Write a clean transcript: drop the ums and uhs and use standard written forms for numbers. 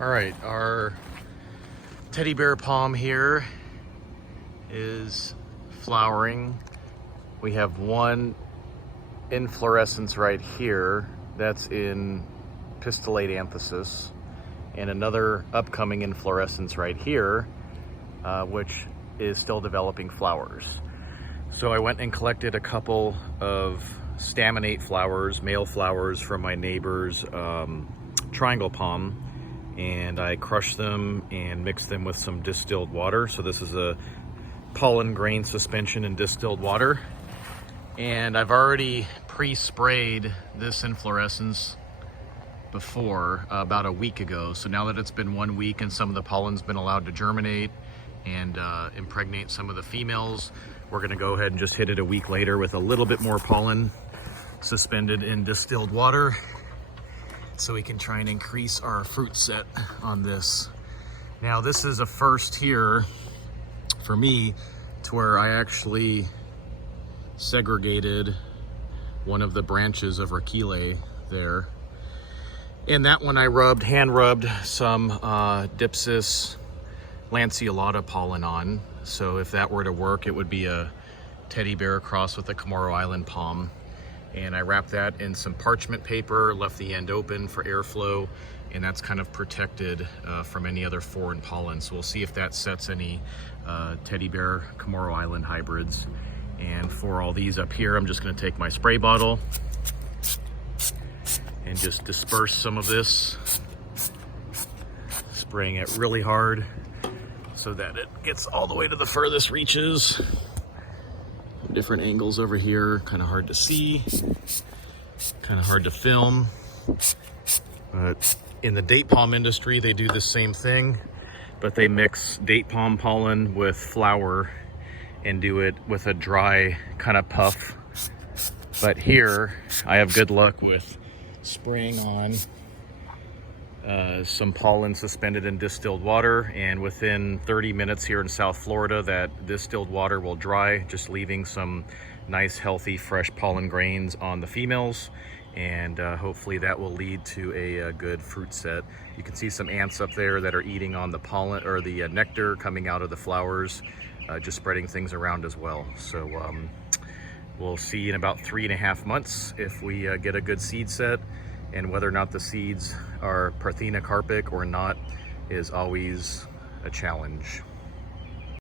All right, our teddy bear palm here is flowering. We have one inflorescence right here that's in pistillate anthysis, and another upcoming inflorescence right here, which is still developing flowers. So I went and collected a couple of staminate flowers, male flowers, from my neighbor's triangle palm, and I crushed them and mixed them with some distilled water. So this is a pollen grain suspension in distilled water. And I've already pre-sprayed this inflorescence before, about a week ago. So now that it's been 1 week and some of the pollen's been allowed to germinate and impregnate some of the females, we're gonna go ahead and just hit it a week later with a little bit more pollen suspended in distilled water, so we can try and increase our fruit set on this. Now this is a first here for me, to where I actually segregated one of the branches of Raquile there. And that one I hand rubbed some Dipsis lanceolata pollen on. So if that were to work, it would be a teddy bear crossed with a Comoro Island palm. And I wrapped that in some parchment paper, left the end open for airflow, and that's kind of protected from any other foreign pollen. So we'll see if that sets any teddy bear Comoro Island hybrids. And for all these up here, I'm just gonna take my spray bottle and just disperse some of this, spraying it really hard so that it gets all the way to the furthest reaches. Different angles over here, kind of hard to see, kind of hard to film. But in the date palm industry, they do the same thing, but they mix date palm pollen with flour and do it with a dry kind of puff. But here, I have good luck with spraying on some pollen suspended in distilled water, and within 30 minutes here in South Florida, that distilled water will dry, just leaving some nice, healthy, fresh pollen grains on the females, and hopefully that will lead to a good fruit set. You can see some ants up there that are eating on the pollen, or the nectar coming out of the flowers, just spreading things around as well. So we'll see in about 3.5 months if we get a good seed set. And whether or not the seeds are Parthenocarpic or not is always a challenge.